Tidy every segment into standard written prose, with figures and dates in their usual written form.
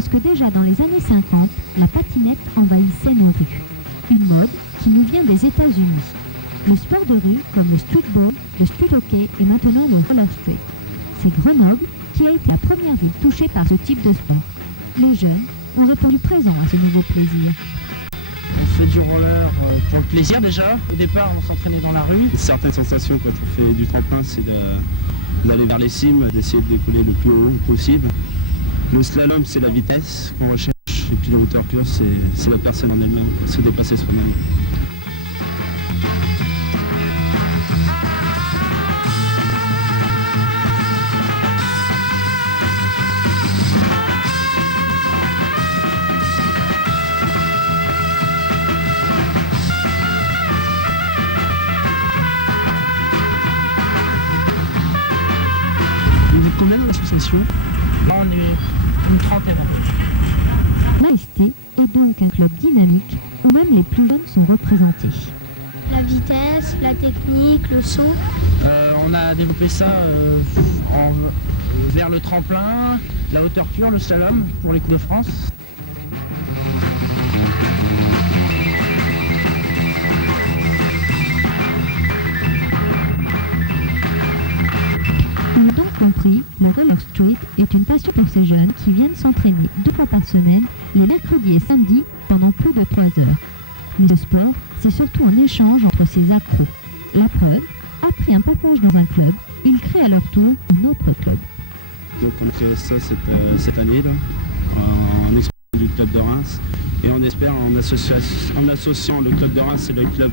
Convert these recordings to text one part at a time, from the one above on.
puisque déjà dans les années 50, la patinette envahissait nos rues. Une mode qui nous vient des États-Unis. Le sport de rue, comme le streetball, le street hockey et maintenant le roller street. C'est Grenoble qui a été la première ville touchée par ce type de sport. Les jeunes ont répondu présent à ce nouveau plaisir. On fait du roller pour le plaisir déjà. Au départ, on s'entraînait dans la rue. Certaines sensations quand on fait du tremplin, c'est d'aller vers les cimes, d'essayer de décoller le plus haut possible. Le slalom, c'est la vitesse qu'on recherche. Et puis la hauteur pure, c'est la personne en elle-même, se dépasser soi-même. Vous êtes combien dans l'association? Là, on est une trentaine à peu près. L'AST est donc un club dynamique où même les plus jeunes sont représentés. La vitesse, la technique, le saut. On a développé ça vers le tremplin, la hauteur pure, le slalom pour les Coupes de France. On a donc compris, le roller street est une passion pour ces jeunes qui viennent s'entraîner 2 fois par semaine, les mercredis et samedis, pendant plus de 3 heures. Mais ce sport, c'est surtout un échange entre ces accros. La preuve, après un passage dans un club, ils créent à leur tour un autre club. Donc on a créé ça cette année, là, en expansion du club de Reims. Et on espère, en associant le club de Reims et le club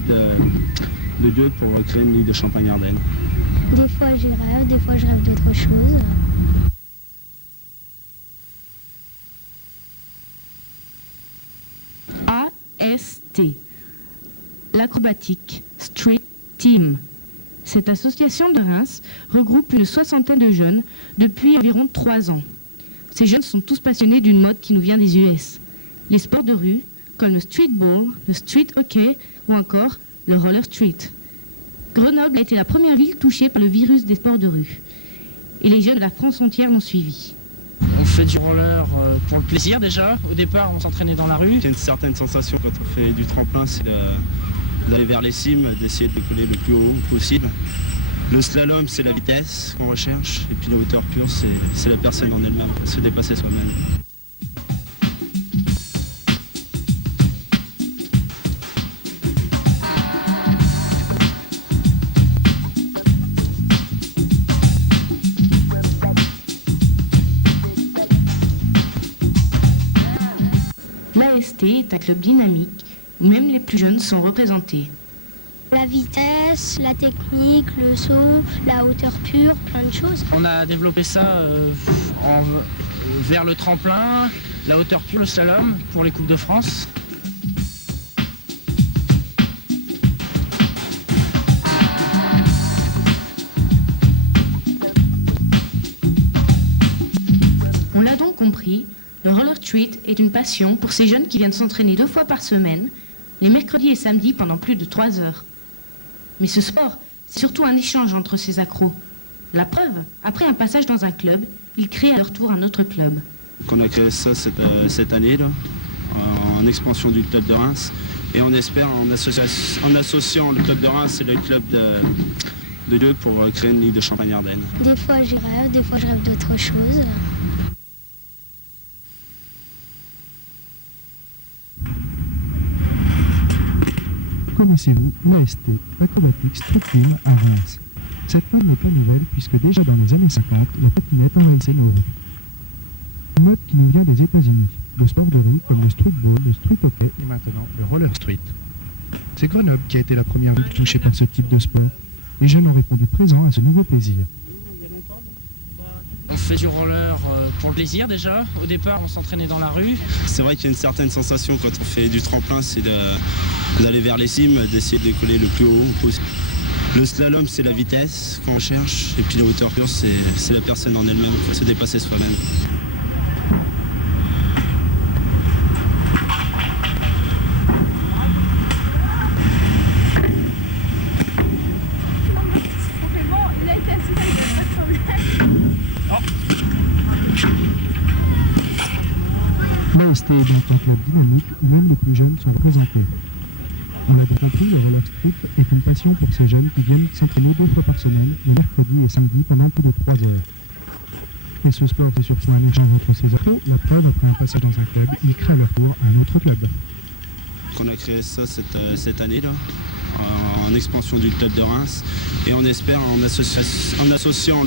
de Dieu, pour créer une ligue de Champagne-Ardenne. Des fois j'y rêve, des fois je rêve d'autre chose. AST, l'acrobatique Street Team. Cette association de Reims regroupe une soixantaine de jeunes depuis environ 3 ans. Ces jeunes sont tous passionnés d'une mode qui nous vient des US. Les sports de rue, comme le streetball, le street hockey ou encore le roller street. Grenoble a été la première ville touchée par le virus des sports de rue. Et les jeunes de la France entière l'ont suivi. On fait du roller pour le plaisir déjà. Au départ, on s'entraînait dans la rue. Il y a une certaine sensation quand on fait du tremplin, c'est d'aller vers les cimes, d'essayer de décoller le plus haut possible. Le slalom, c'est la vitesse qu'on recherche. Et puis la hauteur pure, c'est la personne en elle-même, se dépasser soi-même. L'AST est un club dynamique où même les plus jeunes sont représentés. La vitesse, la technique, le saut, la hauteur pure, plein de choses. On a développé ça vers le tremplin, la hauteur pure, le slalom pour les Coupes de France. On l'a donc compris, le roller street est une passion pour ces jeunes qui viennent s'entraîner 2 fois par semaine, les mercredis et samedis pendant plus de 3 heures. Mais ce sport, c'est surtout un échange entre ces accros. La preuve, après un passage dans un club, ils créent à leur tour un autre club. On a créé ça cette année, là, en expansion du club de Reims. Et on espère, en associant le club de Reims et le club de Dieu, pour créer une ligue de Champagne-Ardenne. Des fois j'y rêve, des fois je rêve d'autre chose. Connaissez-vous l'AST, l'acrobatique Street Team à Reims? Cette mode n'est pas nouvelle puisque déjà dans les années 50, la patinette envahissait nos rues. Une mode qui nous vient des États-Unis. Le sport de rue comme le streetball, le street hockey et maintenant le roller street. C'est Grenoble qui a été la première ville touchée par ce type de sport. Les jeunes ont répondu présent à ce nouveau plaisir. On fait du roller pour le plaisir déjà. Au départ, on s'entraînait dans la rue. C'est vrai qu'il y a une certaine sensation quand on fait du tremplin, c'est d'aller vers les cimes, d'essayer de décoller le plus haut possible. Le slalom, c'est la vitesse qu'on recherche. Et puis la hauteur pure, c'est la personne en elle-même, se dépasser soi-même. l'AST est donc un club dynamique où même les plus jeunes sont représentés. On l'a bien compris, le roller strip est une passion pour ces jeunes qui viennent s'entraîner 2 fois par semaine, le mercredi et samedi, pendant plus de 3 heures. Et ce sport, c'est surtout un échange entre ces ados. La preuve, après un passage dans un club, ils créent à leur tour un autre club. On a créé ça cette année-là, en expansion du club de Reims, et on espère en associant